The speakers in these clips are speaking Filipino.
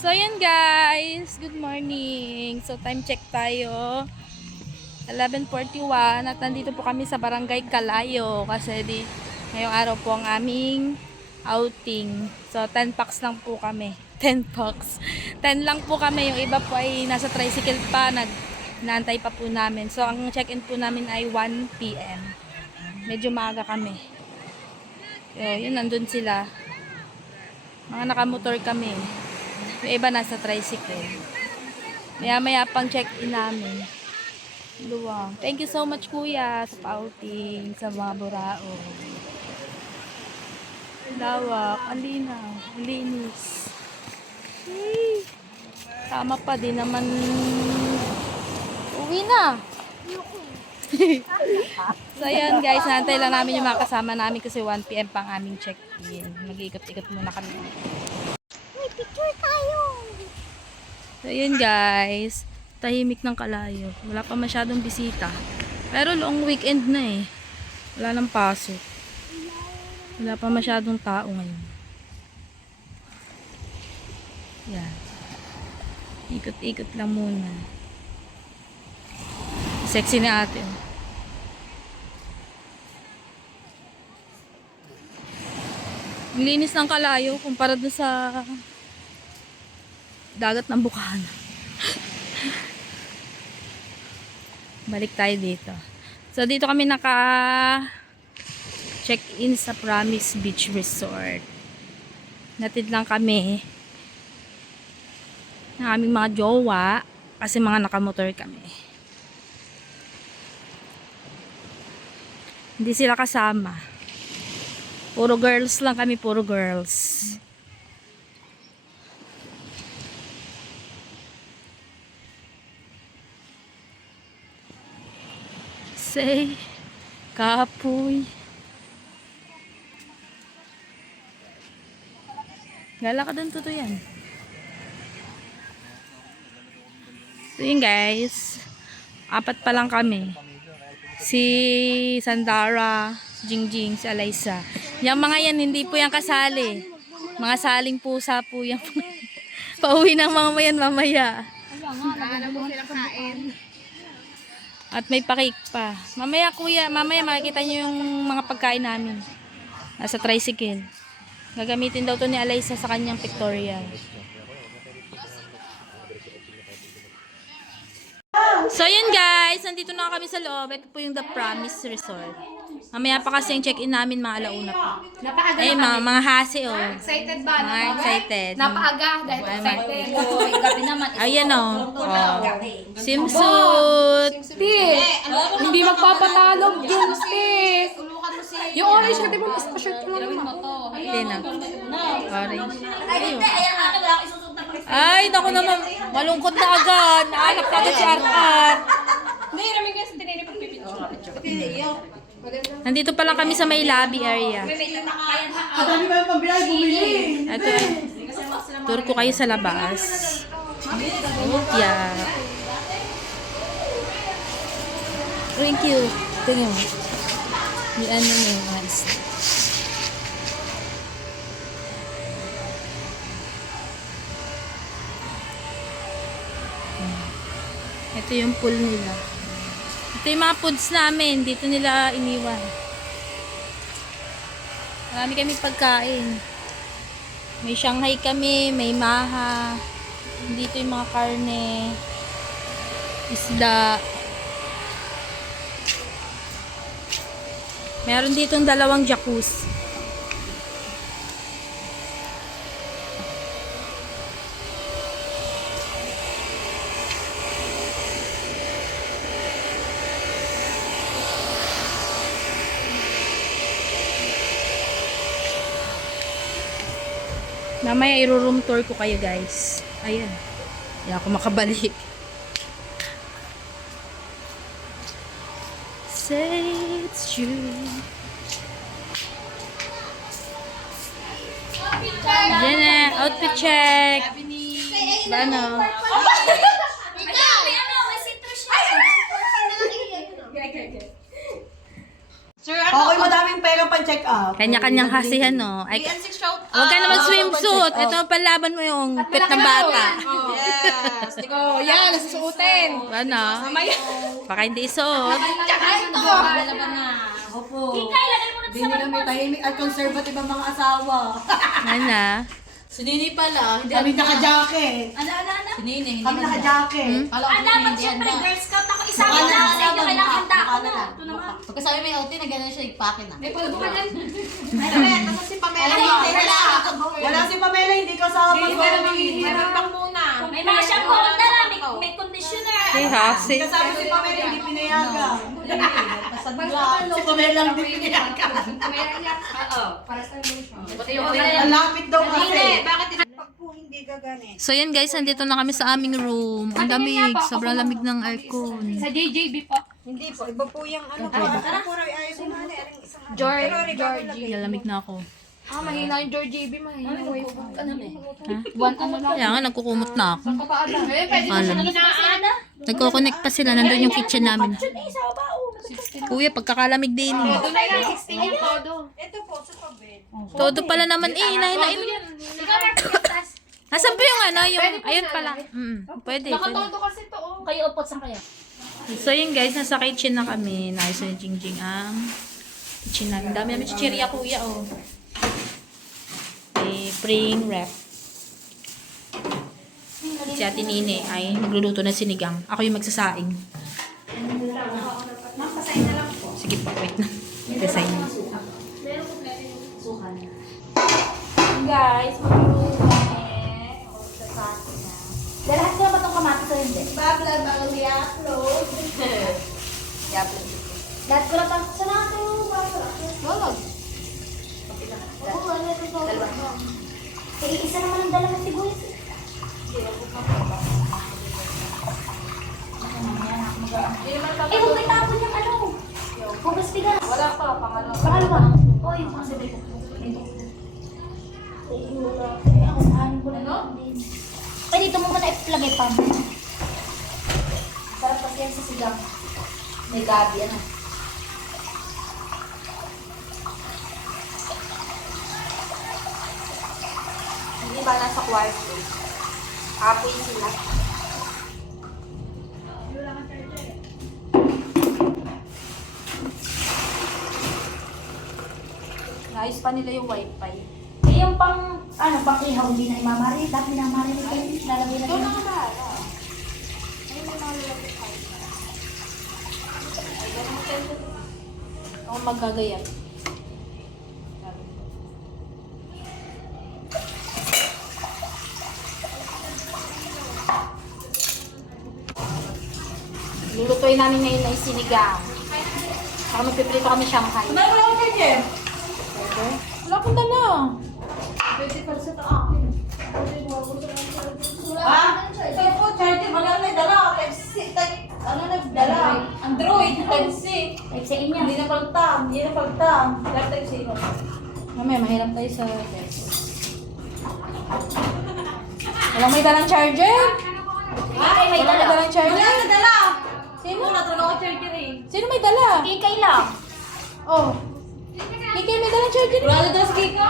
So, yan guys. Good morning. So, time check tayo. 11:41 at nandito po kami sa Barangay Calayo kasi ngayong araw po ang aming outing. So, 10 packs lang po kami. 10 packs. 10 lang po kami. Yung iba po ay nasa tricycle pa. Naantay pa po namin. So, ang check-in po namin ay 1 PM. Medyo maaga kami. So, yun, nandun sila. Mga nakamotor kami. Yung iba nasa tricycle. Maya-maya pang check-in namin. Luwang. Thank you so much, kuya, sa outing, sa mga burao. Lawak. Ang linaw. Ang linis. Hey. Tama pa din naman. Uwi na. So, ayan guys. Nantay lang namin yung mga kasama namin kasi 1 PM pang aming check-in. Mag-iikot-ikot muna kami. Picture tayo. So, ayan guys. Tahimik ng Calayo. Wala pa masyadong bisita. Pero long weekend na eh. Wala nang pasok. Wala pa masyadong tao ngayon. Yan. Ikot-ikot lang muna. Sexy ni ate. Ang linis ng Calayo kumpara doon sa dagat ng Bukana. Balik tayo dito. So, dito kami check-in sa Promise Beach Resort. Natid lang kami ng aming mga jowa kasi mga nakamotor kami. Hindi sila kasama. Puro girls lang kami, puro girls. Say, kapoy. Gala ka doon, totoo yan. So yun guys, 4 pa lang kami. Si Sandara, si Jingjing, si Alaysa. Yung mga yan, hindi po yan kasali. Mga saling pusa po yan. Pauwi ng mga yan mamaya. At may pakik pa. Mamaya kuya, mamaya makikita nyo yung mga pagkain namin. Nasa tricycle. Gagamitin daw to ni Alaysa sa kanyang pictorial. So yun guys, nandito na kami sa loob. Ito po yung The Promise Resort. Mamaya pa kasi yung check-in namin mga alauna pa. Napaaga Ay, mga hase oh. Excited ba? Mga excited. Napaaga dahil excited. Uy, gabi naman. Ayan oh. Swimsuit. Hindi magpapatalog yun, Steve. Yung orange ka, di ba? Mas pa-shirt ko lang naman. Ayan oh. Orange. Ay, naku naman. Malungkot na agad. Naalap na agad si Artar. Hindi, ramin kasi tinili pag-pipicture. Nandito pa lang kami sa may lobby area. Madami ba yung pambiyahe bumili? Ito eh. Tour ko kayo sa labas. Yeah. Thank you. Tingnan mo. Yung ano na yung mga isla. Ito yung pool nila. Ito yung mga foods namin. Dito nila iniwan. Marami kami pagkain. May Shanghai kami, may maha. Dito yung mga karne, isda. Meron ditong 2 jacuzzi. Mamaya i-room tour ko kayo guys. Ayan. Hindi ako makabalik. Say it's true. Diyan na. Outfit check. Bano? Sir, Okay, madaming pera pang check out. Kanya-kanyang hasihan, no? Ay, huwag ka naman swimsuit. Ito, palaban mo yung pit ng bata. Yes. Ikaw, yan, nasusuotin. Ano? Baka hindi isuot. Opo. Hindi kami tahimik at conservative ang mga asawa. Ano? Si Nini pala, hindi Kami naka-jacket. Si Nini, hindi Kami naka-jacket. dapat siyempre Girl Scout ako isama Mukha na lang. lang, Sa inyo kailangan handa ako mukha na na. lang. Ito naman. Pagkasabi may outing, nagana siya ipake na. May palabukan yan. Si Pamela, Wala si Pamela, hindi ko sa may mga shampoo na lang, may conditioner. Hey, hasi. Kasama si Pamela, hindi pinayaga. Si Pamela hindi pinayaga. Ang lapit daw kasi. So, yan guys, nandito na kami sa aming room. Ang lamig. Sobrang lamig ng aircon. Sa JJB po. Hindi po, iba po yung ano po. Puro ayos yung ano, aring isang ano. Georgie. Lamig na ako. Mahina yung Georgie JB, mahina yung wave. Ha? One ano lang. Kaya nga, nagkukumot na ako. Kapaada. Eh, pwede na siya Alam. Nagko-connect pa sila. Nandun yung kitchen namin. Kuya, pagkakalamig din. Todo na yan, 16 yung todo. Ito po, sa pabed. Todo pala naman eh. Hinahin. Nasaan pa yung ano? Yung, ayun pala. Pwede. Nakatodo kasi to, oh. Kayo upot sa kaya. So yun guys, nasa kitchen na kami. Naayos na Jingjing ang kitchen namin. Dami namin chichirya kuya, oh. May spring wrap. Si Ate Nini ay magluluto ng sinigang. Ako yung magsasaing. Sige po, wait na. Design. Guys, magluluto kami. Magsasakin na. Lahat ko na ba itong kamatis o hindi? Bablag ang i-upload. Lahat ko na pa. Saan natin yung bablag? Dalawa. Eh, isa naman ang dalawa sibuyas. Eh, huwag may tapon yung ano. Hugas bigas. Wala pa, pangalawa. Pangalawa? Oo, yung pangalawa. Eh, ako mahalin ko na din. Eh, dito mo muna ilagay pa. Sarap kasi yan sa sigang. May gabi, ano. Hindi ba nasa kwarto? Apoy sila. Naayos pa nila yung wifi. Eh, yung pang, ano, pang ihaw, hindi na imamari. Dapat minamari nito yun. Lalagay na yun. Ako magagayat. Lulutuin namin ngayon na yung sinigang. Saka magpiprito kami Shanghai. Wala ko kitchen. Wala akong dala. Ha? Ito po, charger. Maganda na dala. Ano na dala? Android, Type-C. Like sa inyo. Hindi na pagtam. Hindi na pagtam. Type-C. Mamaya, mahirap tayo sa desk. Walang may dalang charger? Kikay may Walang may dala. dalang charger? Wala na dala. Sino? Wala talaga ako charger eh. Sino may dala? Kikay lang. Oh. Kikay may dalang charger? Wala na dala sa Kiko.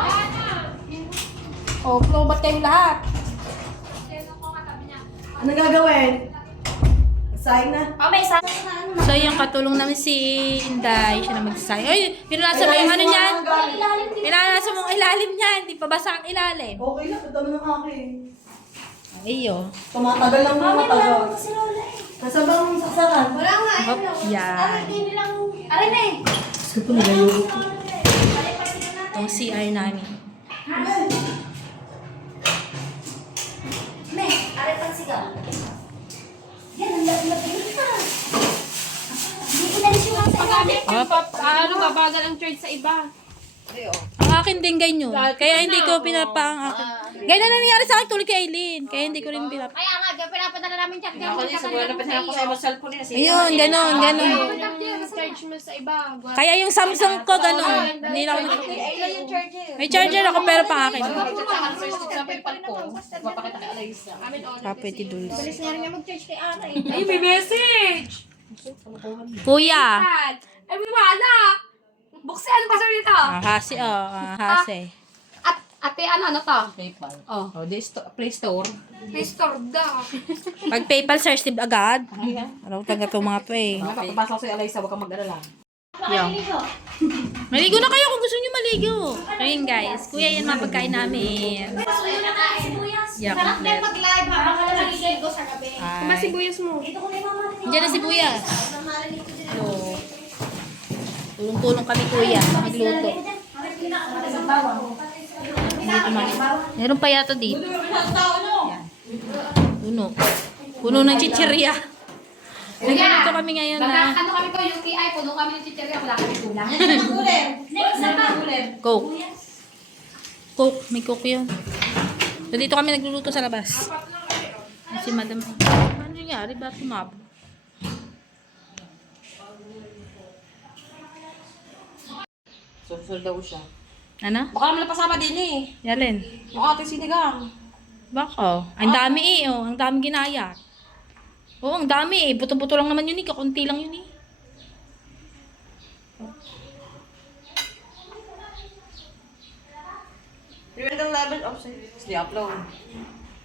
Oh, ba't kayong lahat? Ano gagawin? Sayang na. Oh, may isa. So, yung katulong namin si Inday, siya na magsasay. Ay, pinanasa mo yung ano niyan? Pinanasa mo ang ilalim niyan, hindi pa basa ang ilalim. Okay lang. Ito naman ang akin. Ayo. Tumatagal lang ng matagal. Si Lola eh. Nasa bang saksakan? Wala nga, Hop, yan. Hindi lang. Aray na eh. Gusto ko nagayon. Itong CR namin. Me, aray pang sigaw. Yan, ang lagi pa. Hindi inalis yung mga sa ilalim. Ano ba, bagal ang charge sa iba. Ang akin din ganyan. Kaya hindi ko pinapa ang akin. Ganyan na nangyari sa akin tuloy kay Aileen. Kaya hindi ko rin pinapa. Kaya nga, pinapadala namin dyan. Ako din, siguro napansin ako sa ibang cellphone nila. Ayun, ganon. Yung charge mo sa iba. Kaya yung Samsung ko ganon. Hindi na ako Ayun yung charger. May charger ako pero pang akin. Papakita kay Alaysa. Kapwede dulce. Bilis nga rin niya mag-charge kay Aray. Ay, may message! Kuya, Ay, may wala! Buksi, ano pa sir dito? Hasi, hasi. At, ate, ano to? PayPal. Oh. Oh, Play Store. Restore daw. Pag PayPal, sir, Steve agad. Araw taga to mga to eh. Papasok sa Eliza, huwag kang mag-alala. Yo. Maligo na kayo kung gusto nyo maligo. Ayun guys, kuya yan mga pagkain namin. Yeah, Sarap complete. din mag-live habang ka na naliligo sa gabi. Masibuyas mo. Ito ko na yung mama. Diyan na sibuyas. Hello. Tulong-tulong kami kuya. Magluto. Meron pa yata dito. Yan. Puno ng chichirya. Nagluluto kami ngayon na Ano kami to, UTI, puno kami ng chichirya, wala kami tulang. Coke. Coke. May Coke yun. So dito kami nagluluto sa labas. Si madam. Ano nangyari? Ba't tumabo? Social daw siya. Ano? Baka naman napasama din eh. Yalin. Yung ating sinigang. Bako. Ang dami eh. Oh. Ang dami ginaya. Oo, ang dami eh. Buto-buto lang naman yun eh. Kakunti lang yun eh. You're the level of the upload.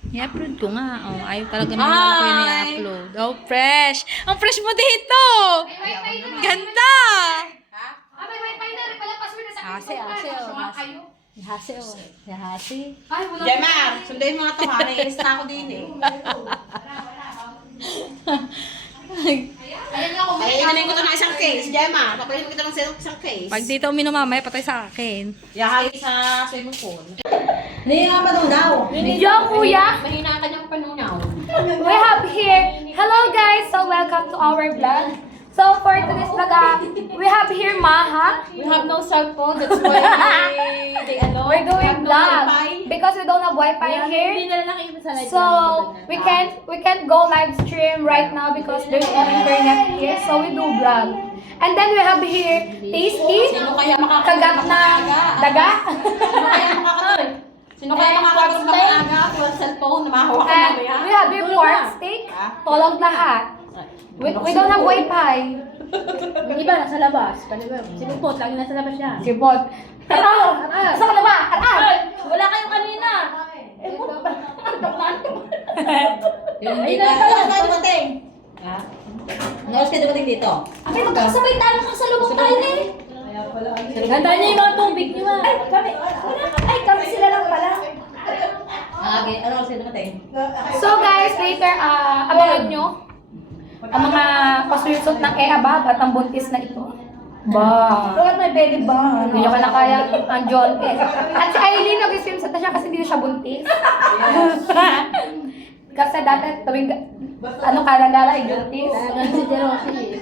I-upload ko nga. Oh, ayaw talaga naman ko yun i-upload. Oh, fresh. Ang fresh mo dito. Ganda. May wifi na rin pala, password na sa Hasi, hasi, oh, Suma hasi. kayo. Hasi oh. Hasi. Ay, wala. Jemar, sundayin mo nga ito ha. Naiinis na ako din eh. Ayan nga kung Ay, inanin ko ito ng isang case. Jemar, papayin ko ito ng isang case. Pag dito uminom mamaya, patay sa akin. Yahay sa swimming pool. Hindi nga pa nung daw. Yo, kuya. Mahina ka niyang panunaw. We have here, hello guys, so welcome to our vlog. So for today's vlog, we have here Maha. We have no cell phone, that's why they alone. We're doing vlog because we don't have Wi-Fi here. So we can't go live stream right now because there's no internet here. So we do vlog. And then we have here Tasty, Sino kaya kagat na daga. Sino kaya makakagot ng maaga? Walang cellphone, namahawakan And mo yan. we have here pork steak, tolong lahat. We don't have Wi-Fi. Yung iba nasa labas. Sinupot, lagi nasa labas siya. Sipot. Tara! Saan ka na ba? Aray! Wala kayong kanina. Ayun na pala, dumating. Ha? Naos ka dumating dito? Ay, magkasabay tayo makasalubong tayo eh. Ganda niya yung mga tubig niyo ah. Kami sila lang pala. Okay, ano oras ka dumating? So guys, later, abangan nyo ang mga pasulusot ng Eabab at ang buntis na ito. Ba! Bakit may belly ba? Hindi nyo ka na kaya ang John Tess. At si Aileen, nag-swimsuit na siya kasi hindi na siya buntis. Kasi dati, tuwing, kala-gala ay buntis. Si Jerosi.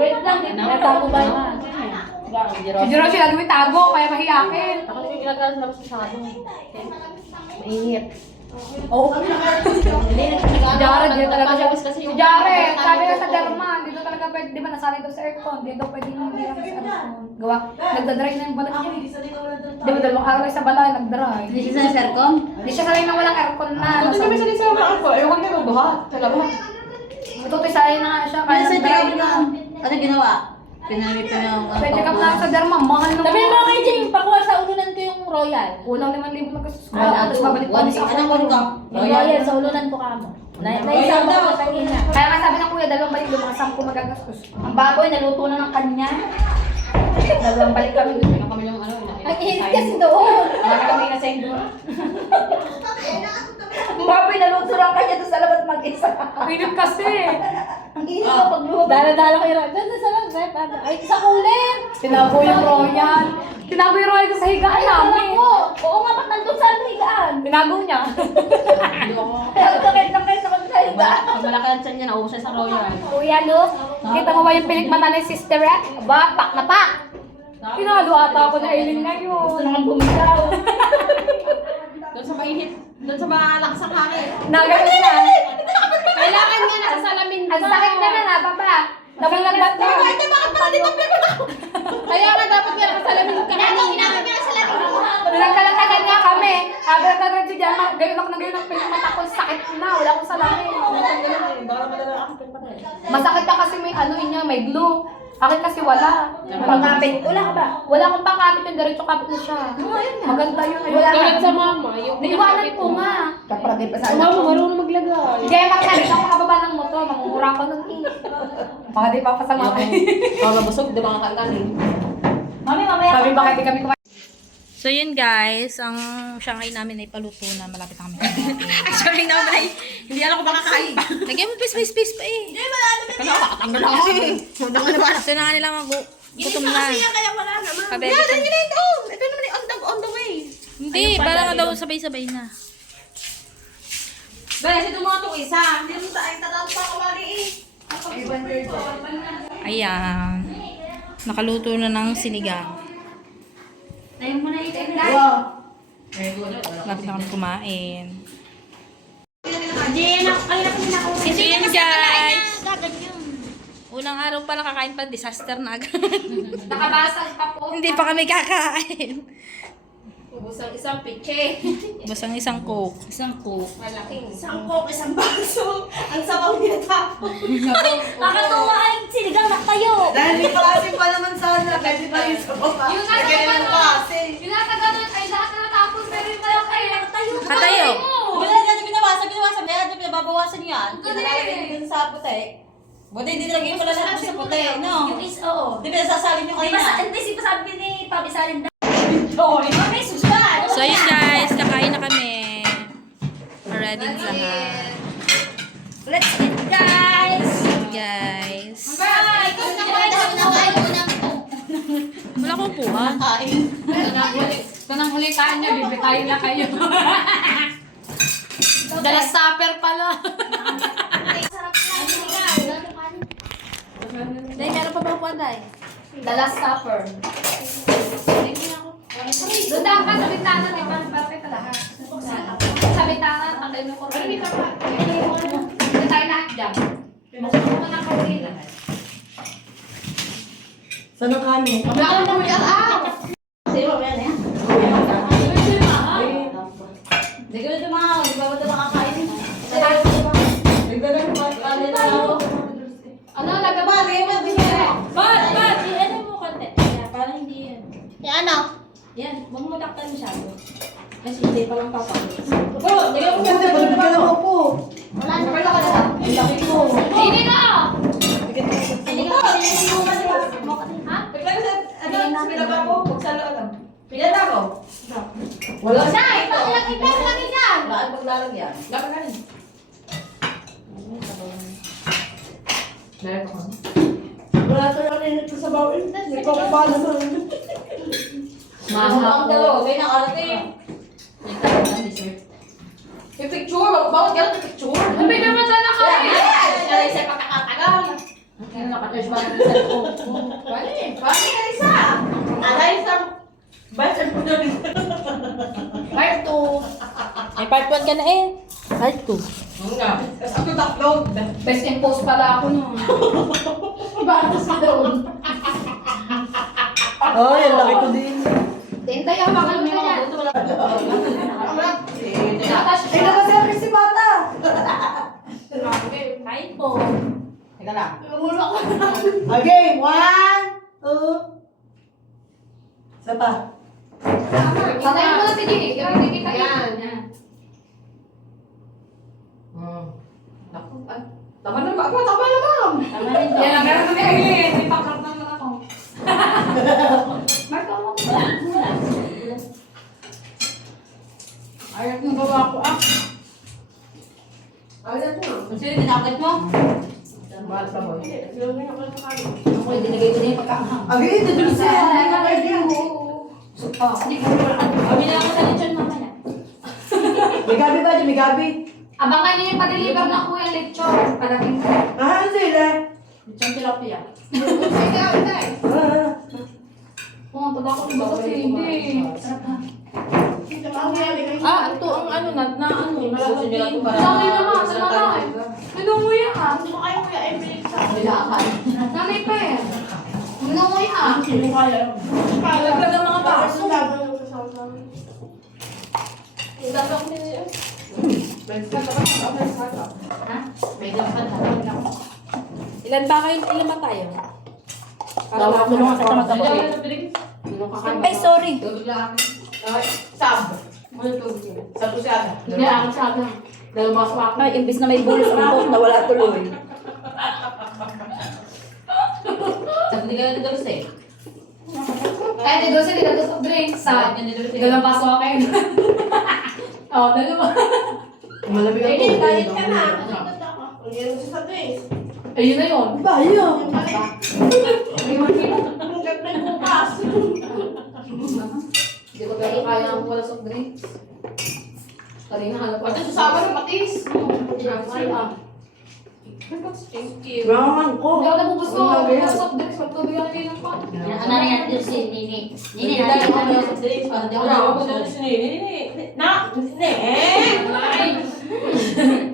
Wait lang, natago ba naman? Si Jerosi, lagi may tago, kaya mahiyakin. Ako lang yung ginagawa sa labas sa sabong. Mainit. Oo. Si Jared, dito talaga siya. Si Jared, sabi nga sa Derma, dito talaga pwede, di ba nasanay daw sa aircon, dito pwede hindi lang sa aircon. Gawa, nagdadry na yung balat niya. Di ba, dalawang araw sa balay, nagdry. Hindi siya sa aircon? Hindi siya sanay na walang aircon na. Hindi naman siya sa aircon. Ayaw kami magbuhat. Sa labas. Tutoy sanay na nga siya, kaya nagdry na. Ano ginawa? Pinamit pa ng... Pwede ka lang sa Derma, mahal naman. Sabi mo kay Jing, pakuha sa ulunan ko yung Royal. Unang 5,000 magkasus ko, tapos babalik pa sa Anong akin. ka? Yung Royal, sa ulunan ko kamo. Naisama ko sa kanya. Kaya nga sabi ng kuya, 2 balik yung mga 10 magagastos. Ang baboy, naluto na ng kanya. 2 balik kami doon. Ano kami yung ano? Ang init kasi doon. Marami kami na sa doon. Ang baboy naluto lang kanya doon sa labas mag-isa. Ang init kasi. Ang init ka pagluto. Dala-dala ko yung Royal. Doon sa lang, ay sa kulit. Tinago yung Royal. Tinago yung Royal sa higaan namin. Oo nga, ba't nandun sa higaan? Tinago niya. Kahit ako sa higaan. Pag malaki ang tiyan niya, naubos sa Royal. Kuya Luke, kita mo ba yung pinikmata ni Sister Rat? Aba, pak na pak. Pinalo ata ako na Aileen ngayon. Gusto naman bumitaw. Doon sa mainit, doon sa malakas ang hangin. Nagalit na. Kailangan nga nakasalamin Ang sakit na na, papa. Nabalagbat na. Bakit pala dito Kaya nga dapat nga nakasalamin ka kanina. Nagkalatagan nga kami. Sabi nagkagad si Diana, gayon ako ng gayon ang pinikmata ko. Sakit na, wala akong salamin. Masakit ka kasi may ano niya, may glue. Akin kasi wala. Pangkapit. Wala ka ba? Wala akong pangkapit yung diretso kapit na siya. Maganda yun. Wala ka. Tulad sa mama, yung Naiwanan ko nga. Kapagay pa sa Sa anak mama, ko. marunong maglagay. Hindi, makakalit ako makababa ng motor. Mangungura ko nun eh. Baka di pa pasama ka. Mga mabusog, di ba kakakanin? Mami, mamaya. Sabi bakit di kami kumain? So yun guys, ang Shanghai namin ay paluto na, malapit na kami. Ang Shanghai namin ay, hindi alam ko baka kain pa. Lagyan mo space pa eh. Hindi, wala naman. Kala ko, kakatanggal ako eh. So na nga nila gutom na. Kaya wala naman. Kabebe Yeah, ko. ganyan ito. Ito naman yung on the way. Hindi, parang daw sabay-sabay na. Beses, ito mga itong isa. Hindi mo sa ay tatawag pa kamari eh. Ayan. Nakaluto na ng sinigang. Tayo mo na ito. Lapit na kami kumain. Hindi, ay naku. So yun guys. Unang araw pa lang kakain pa, disaster na agad. Nakabasag pa po. Hindi pa kami kakain. Ubus ang isang piche. Basta ang isang coke. Isang coke. Malaking. Isang coke, isang baso. Ang sabaw niya tapos. Nakatuwa ang sinigang na tayo. Dahil may klase pa naman sana. Pwede pa yung sabaw pa. Yung nasa Lagyan ganun. ng klase. Yung nasa ganun ay lahat na natapos pero yung tayo kayo. Katayo. Wala na binawasan. Meron na babawasan yan. Pinalagay din sa puti. Buti hindi nilagay ko lang natin sa puti, no? Yung is, oo. Di ba sasalin nyo Di ba sa, kanina? hindi si pasabi ni Papi Salim na. Oo, may susan. So yun guys, kakain na kami. Ready na lahat. Let's eat, guys! Guys. Bye! Ikaw na kain mo ng Wala akong puha. Kain. Ito nang hulitaan niya, bibitayin na kayo. Dala supper pala. sarap na sinigang. Wala na kanin. Dahil meron pa ba puha dahil? Dala supper. Doon daw ka sa bintana, may parang ka lahat. Sa bintana, ang tayo ng kortina. Hindi tayo lahat dyan. Masarap mo ng kortina. Saan ang kanin? Wala ka naman yan, Sa'yo, mamaya na yan. Hindi ko na tumahaw. Di ba ba ito makakain? Nagdala ko ba? Kanin na ako. Ano, nagaba? Ba't? Ano mo konti? Parang hindi yan. Yan, ano? Yan, huwag mo taktan masyado. Kasi hindi pa lang papakit. Oh, hindi ko ganda. Balik ka na po. Wala na. Wala ka na. Ang laki ko. Hindi na! Ha? Pinag ako. Magsalo ka lang. Pilan ako. Wala. Say, pakilang ipero natin yan! Wala ang paglalagyan. Dapat ka rin. Meron ko. Wala sa kanin ito sa bawin. May kakapala na. Ang dalawa. Kaya nakarating. May picture. Bakit gano'n may picture? Ang bigyan mo sana ka eh! Aray sa pagkakatagal. Ano nakatouch ba ng cellphone? Bale. Bakit ka isa? Aray sa... Basta mo na rin. Part 2. May part 1 ka na eh. Part 2. Oo nga. Tapos ako upload. Best in post pala ako nun. Bago sa doon. Ay, ang laki ko din. Tintay, hawakan mo na yan. Ay, nakaservice si bata. Kain po. Teka lang. Okay, 1, 2. Isa pa. Tintay mo na si G. Yung hindi kita yan. Tama na ba? Tama na ba? Tama rin daw. Yan, meron kami again. May pakrap naman ako. Marco, mo. Ayok nung gawa ko Sino tinakit mo? Mahal sa boy. Ako, dinagay ko na yung pagkakahang. Agay, ito dun siya. Kami na ako sa lechon mamaya. May gabi ba? May gabi. Abangan niyo yung pa-deliver na kuya lechon. Palaking ko. Ah, sila. Lechon tilapia. Pumunta ako ng basta hindi. Ito ang ano na ano. Gusto nyo lang ito para... Sabi naman, sa nanay. Pinunguya ka. Hindi ko kayo kuya Emily sa... Nanay pa eh. Pinunguya ka. Hindi ko kaya. Naglag ang mga baso. May dapat na. Ilan ba kayo? Ilan ba tayo? Tawag ko naman sa tamat-tamat. Ay, sorry. Sab. Sab ko siya. Hindi, akin sa akin. Dahil mga sa akin. Ay, imbis na may bulos ang buhok, nawala tuloy. Sab hindi ka nagdalos eh. Ay, hindi doon sila dito soft drinks. Sa dalawang paso akin. Oo, dalawa. Malamig ang tubig. Diet ka na. Ang gusto sa drinks. Ayun na yun. Bayo. May makina. Ang ganda yung bukas. Hindi ko talaga kaya ang wala soft drinks. Kanina hanap ko. Pati susama ng patis. Ay, Thank you. Raman ko. Hindi ako nabubusog. Wala soft drinks. Magtubig ang kailan pa. Ano na yan? Dito si Nini. Nini, Hindi natin ako na. na sa drinks. Hindi ako na sa Na.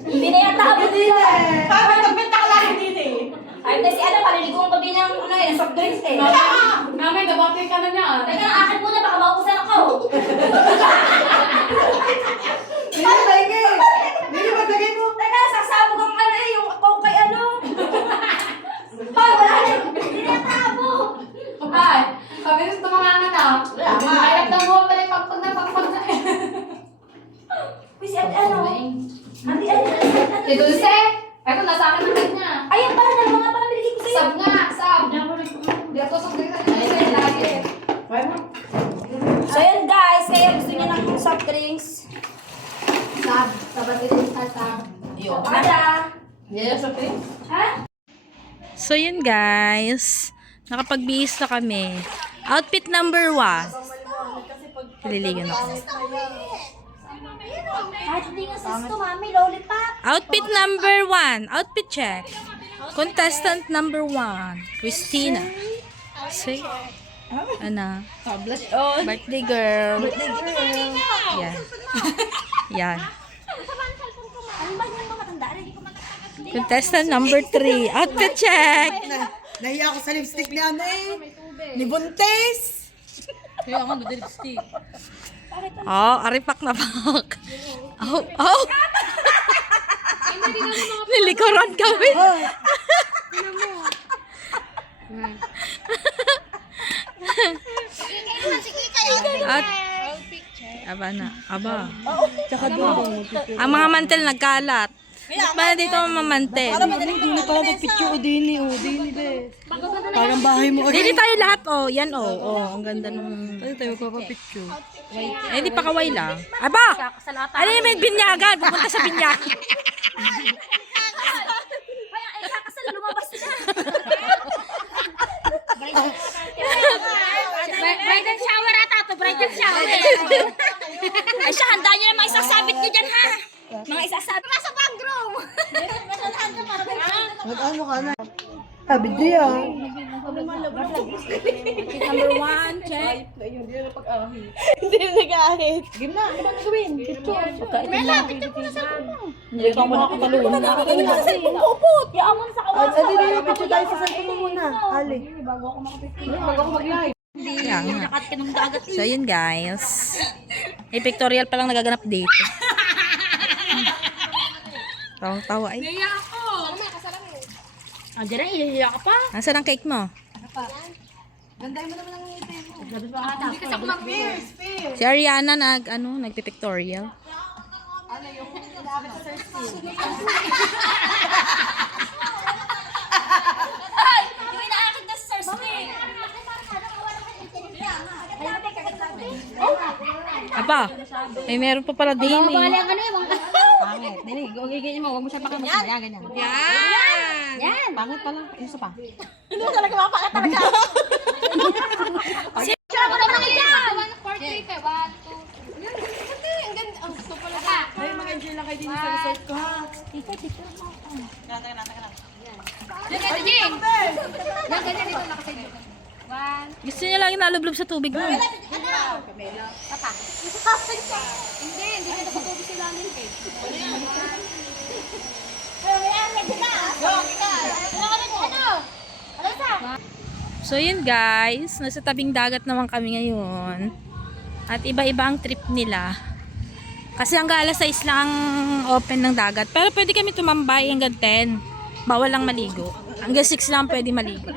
Hindi na yata ako dito. Sabi nagbenta ka lang dito eh. Ay, kasi ano, paliligo ko din ng ano yun, soft drinks eh. Mami, nabati ka na niya. Teka, ang akin muna, baka maubusan ako. Hindi ba tagay mo? Teka, sasabog ang ano eh, yung ako kay ano. Ay, wala na. Hindi na tabo. Ay, kabilis na mga anak. Kahit na buwan pala yung pagpag na eh. Uy, si ate ano? Ate ano? Si Dulce, eto nasa akin ang bag niya. Ayan pala, dalawa nga pala binigay ko sa'yo. Sab nga, sab. Hindi ako soft drinks na Dulce, lagi. So yun guys, kaya gusto niya ng soft drinks. Sab, sabat din sa sab. Ada. Yes, okay. Ha? So yun guys, nakapagbihis na kami. Outfit number 1. Paliligan ako. Kahit hindi nga sis to, mami, lollipop. Outfit number 1. Outfit check. Contestant number 1. Christina. Say, ano? Birthday girl. Yan. Yan. Ano ba yung mga matanda? Hindi ko matanda. Contestant number 3. Outfit check. Nahiya ako sa lipstick ni ano eh. Ni Buntes. Oh, aripak na pak. Oh, oh. Nilikuran kami. At, aba na, aba. Tsaka doon. Ang mga mantel nagkalat. Ba't dito ang mga mantel? Hindi pala nagpicture o dini o dini be. Parang bahay mo Dili tayo lahat, oh. Yan, oh. Oh, ang ganda nung... Ano tayo magpapapicture? Eh, di pa kaway lang. Aba! Ano yung may binyagan? Pupunta sa binyagan. Kaya ay kakasal, lumabas na. Bridal shower ata to, bridal shower. Ay siya, handa niyo na mga isasabit niyo dyan ha. Mga isasabit. Nasa background. Ano ka na? Sabi niya. Number 1, check. Hindi na nag-ahit. Game na, ano ba gawin? Picture. Hindi ko muna katalungan. Puput. Yaman sa kawas. Adi na yung picture tayo sa cellphone mo muna. Ali. Bago ako mag-live. Kaya nga. Nakat ka ng dagat. So, yun guys. Eh, pictorial pa lang nagaganap dito. Tawang-tawa ay. Ah, dyan na, iiyak ka pa. Nasaan ang cake mo? Hindi kasi ako mag-beers. Si Ariana nagpipictorial. Ay, yung inaakit na sa Sir Spring. Aba, eh meron pa pala din eh. Ang ano yung mga... Pangit. Dili, gugigil mo, huwag mo siya pakimasaya. Yan, ganyan. Yan! Yan. Pangit pala. Isa pa. Hindi mo talaga mapakita talaga. Siya mo naman dyan. Ay, mga enjoy lang kayo din sa resort ko ha. Gusto niya lang nalublob sa tubig mo. So yun guys, nasa tabing dagat naman kami ngayon. At iba-iba ang trip nila. Kasi hanggang alas 6 lang ang open ng dagat. Pero pwede kami tumambay hanggang 10. Bawal lang maligo. Hanggang 6 lang pwede maligo.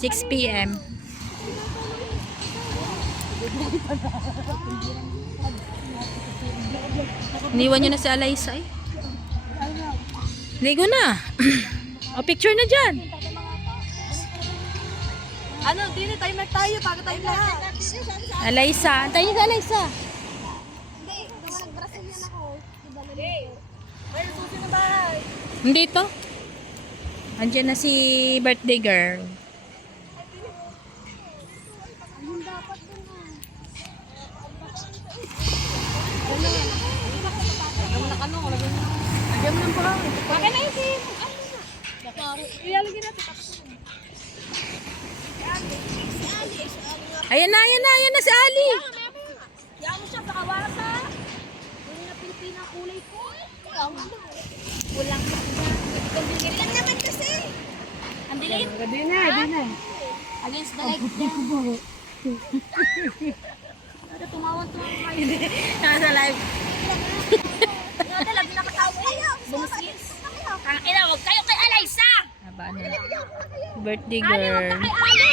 6 p.m. Iniwan nyo na si Alaysa eh. Ligo na. O, picture na dyan. Ano, dili timer tayo bago tayo lahat. Alaysa. Antayin niyo si Alaysa. Hindi to. Andiyan na si birthday girl. Ayan na, ayan na, ayan na si Ali. Kaya mo siya, baka wala sa... Hindi na Pilipina kulay ko. Kulang ka na. Ganyan lang naman kasi. Ang dilim. Hindi na. Against the light niya. Ano, tumawan-tumawan kayo. Nasa live. Ano, lagi nakatawa. Bumusis. Ang ina, huwag kayo kay Alaysa. Aba na. Birthday Ali, huwag girl. ka kay Ali.